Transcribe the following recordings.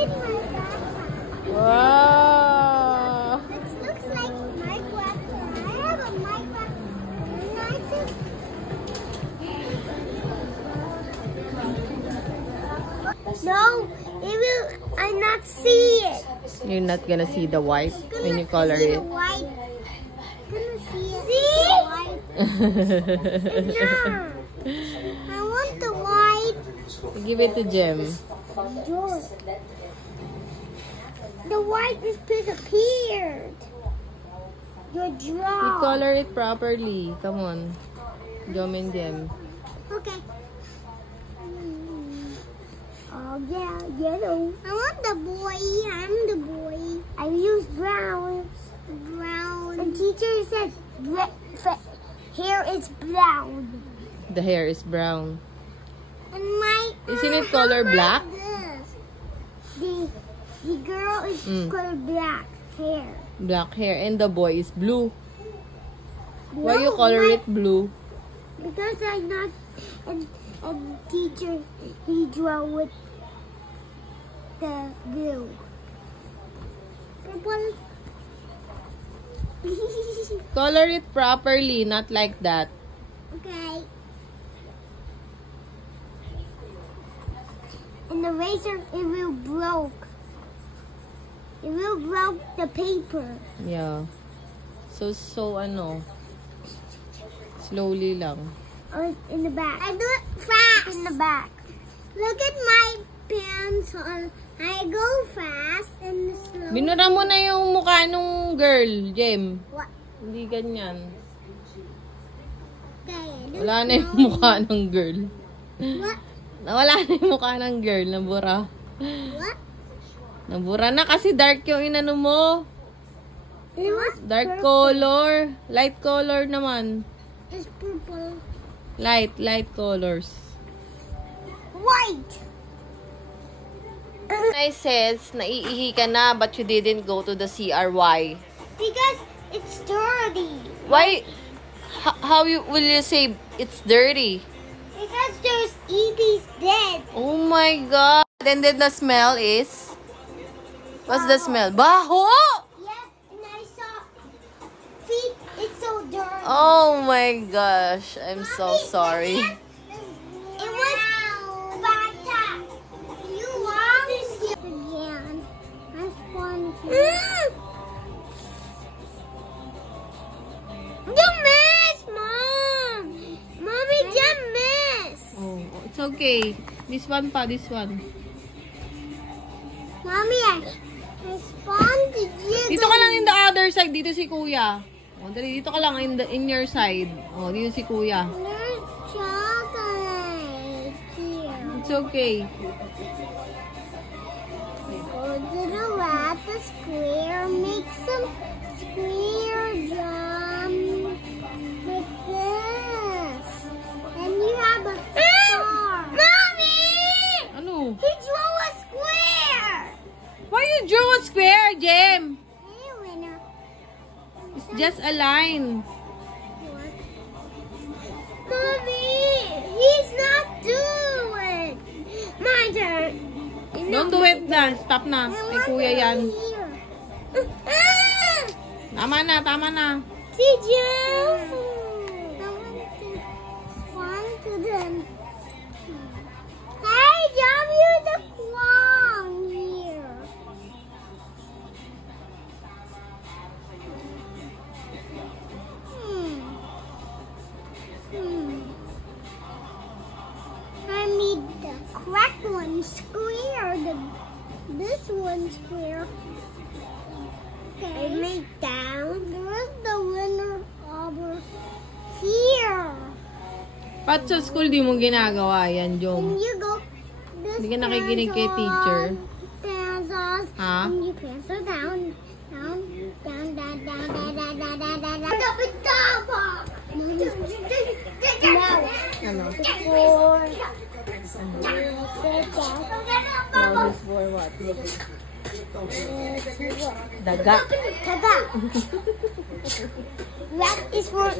at my backpack. Wow! This looks like Minecraft. I have a Minecraft. And I just... No, it will. I not see it. You're not gonna see the white when you color see it. The white. Gonna see it. See? The white. Yeah. I want the white. Give it to Jem. The white just disappeared. Your draw. You color it properly. Come on. Jom and Jem. Okay. Oh yeah, yellow. I want the boy. I'm the boy. I use brown. Brown. The teacher said hair is brown. The hair is brown. And my Isn't it color black? This? The girl is color black hair. Black hair. And the boy is blue. Why No, you color it blue? Because I'm not and teacher he draw with the blue. Purple. Color it properly, not like that. Okay. And the razor, it will broke. It will broke the paper. Yeah. So ano. Slowly lang. Or in the back. I do it fast. In the back. Look at my pencil. I go fast and slow. Binura mo na yung mukha nung girl, Jem. What? Hindi ganyan. Okay, Wala na yung mukha ng girl. What? Wala na yung mukha ng girl. Nabura. What? Nabura na kasi dark yung inano mo. What? Dark color. Light color naman. It's purple. Light colors. White. I says, naiihi ka na but you didn't go to the CRY. Because it's dirty. Why? How will you say it's dirty? Because there's ET's dead. Oh my god. And then the smell is? What's the smell? Baho! Yeah, and I saw feet. It's so dirty. Oh my gosh. I'm so Mommy, sorry. It was bad time. You want to see again? I want to. You missed, Mom. Mommy just missed. Oh, it's okay. This one pa, this one. Mommy, I spawned you. Dito ka lang in the other side. Dito si Kuya. Oh, dali, dito ka lang in your side. Oh, dito si Kuya. There's chocolate here. It's okay. Go to the rat, the square, make some square jump like this. And you have a star. Mommy! Ano? He drew a square! Why you drew a square, Jem? Hey, winner. It's just a line. What? Mommy! He's not doing! My turn. Don't do it na. Stop na. Ay, Kuya yan. Tama na, tama na. See, Jim? I want to them. Hey, Jim, you're the clown here. I made the cracked one square, this one square. Okay. I made down. There's the winner over here. Pat sa school, di mo ginagawa yan, And Jom. you go. This Hindi ka nakikinig kay teacher. Pencils. Ha? And you pencil down. Down, down, down, down, down, down, down, down, down, down. Now. Ano? Four. Now this for what? Daga. Daga. Rat is for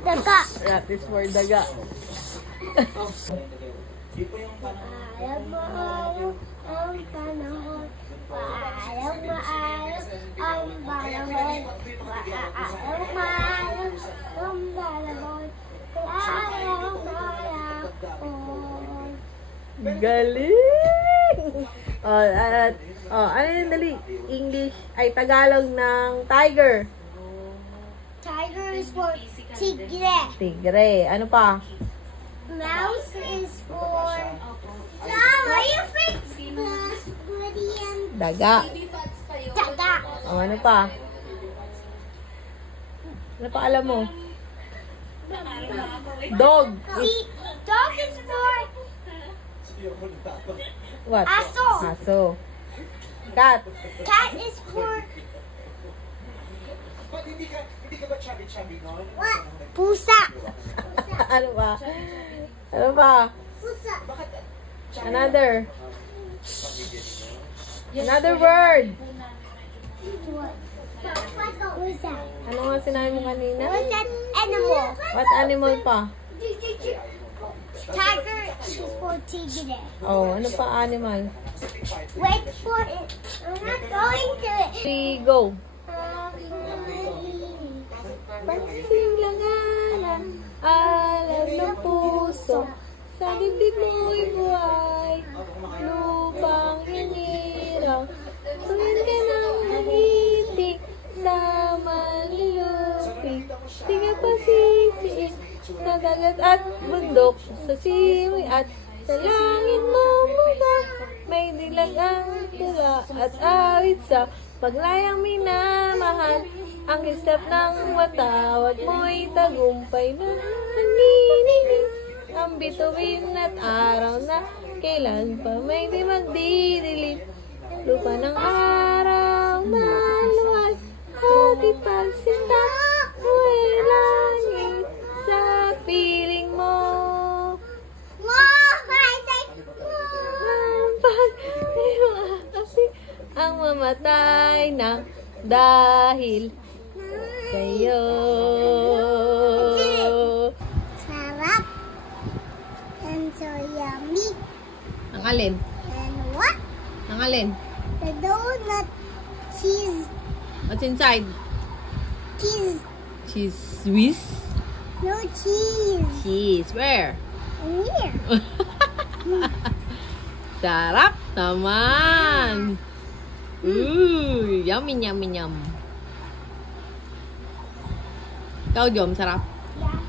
daga. That is for daga. maalam ang panahon. Maalam ang panahon. Maalam ang panahon. Galing! Ano yung dali? English ay Tagalog ng tiger. Tiger is for tigre. Tigre. Ano pa? Mouse is for... Why you fix Daga. Daga. Ano pa? Ano pa alam mo? Dog. See, dog is for What? aso. Aso. Cat. Cat is for Hindi ka ba chubby noon? what? Pusa. Ano pa? Ano pa? Pusa. Another. Another word. What's that? Ano nga sinabi mo kanina? What's that animal? What animal pa? Tiger is for tigre. Oh, ano pa animal? Wait for it. I'm not going to it. We go. Pagsilanganan, alam ng puso, sa dibdib mo'y buhay, lupang hinirang, tuwin ka ng nagitik, sa malilupig, di ka pasisiin, sa dagat at bundok, sa simoy at sa langit mo mula, may dilag ang tula at awit sa paglayang minamahal. Ang isip ng watawag mo'y tagumpay na nanininig. Ang bituin at araw na kailan pa may di magdidilim. Lupa ng araw na luwal, hati pagsinta, huwag langit sa piling mo. Ang mamatay na dahil sa'yo. Sarap. And so yummy. Ang alin? And what? Ang alin? The donut. Cheese. What's inside? Cheese. Cheese Swiss? No cheese. Cheese. Where? In here. Sarap naman. Yummy, yummy, yum. Ikaw, Jom, sarap. Yeah.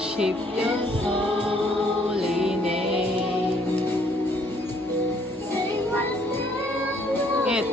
worship your holy name. It.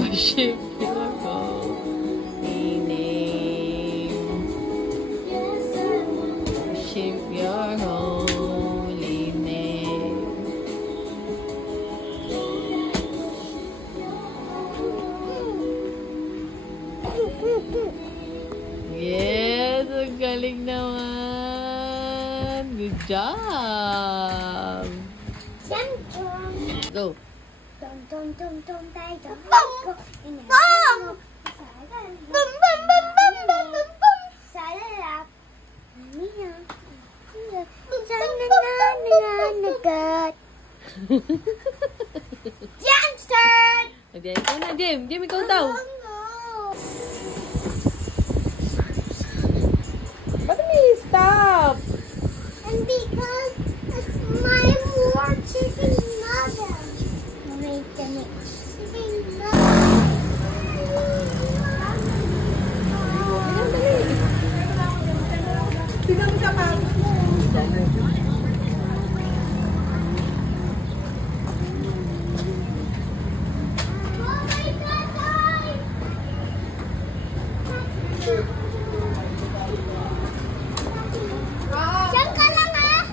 Worship your holy name. Worship your holy name. Yes, ang galing naman. Good job. Go. Dum dum dum dum dum Dance turn! Okay, ikaw na, Jim. Jim, ikaw daw. Ba't may stop? And because it's my more chicken nuggets. Wait a minute. Chicken nuggets. Tignan mo siya pa. Diyan ka lang, ha?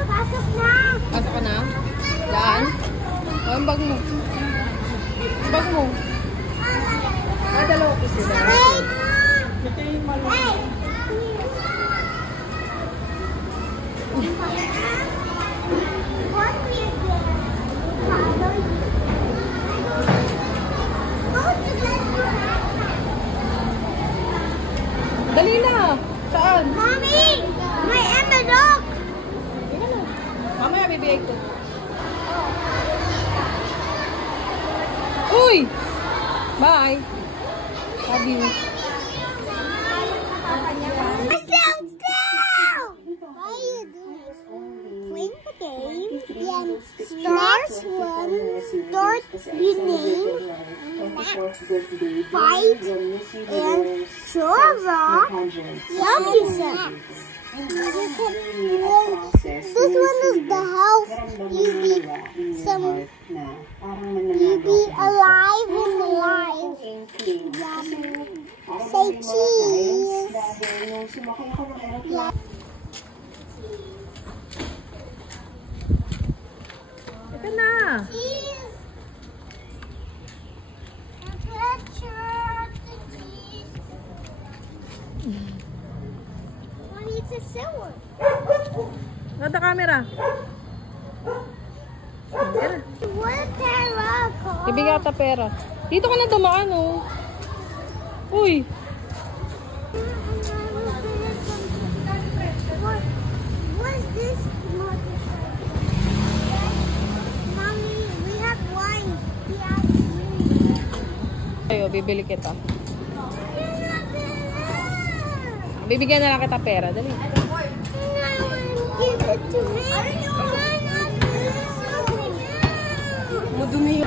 Pasok na. Pasok ka na? Daan? O, ang bag mo. Ang bag mo. Dalawa ko sila. Wait! Hey! What we are doing? Go to the Dali na! Saan? Mommy! My envelope! Mamaya bibigay ko. Uy! Bye! Love you. Stand still! Why are you doing this? Yan. Next one. Start your name. Fight. And Chora. Love yourself. This one is the house. You be alive and alive. Say cheese. Yeah. Ito na. Cheese. A picture of the cheese. What needs a silver? Nada camera. Pera. What pera? Ibigay ata pera. Dito ka na dumaan, oh. Uy. What is this motorcycle? Mommy, we have wine. We have three. Ayo, bibili kita. Bibigyan na lang kita pera. Dali. Give it to me. Madumi.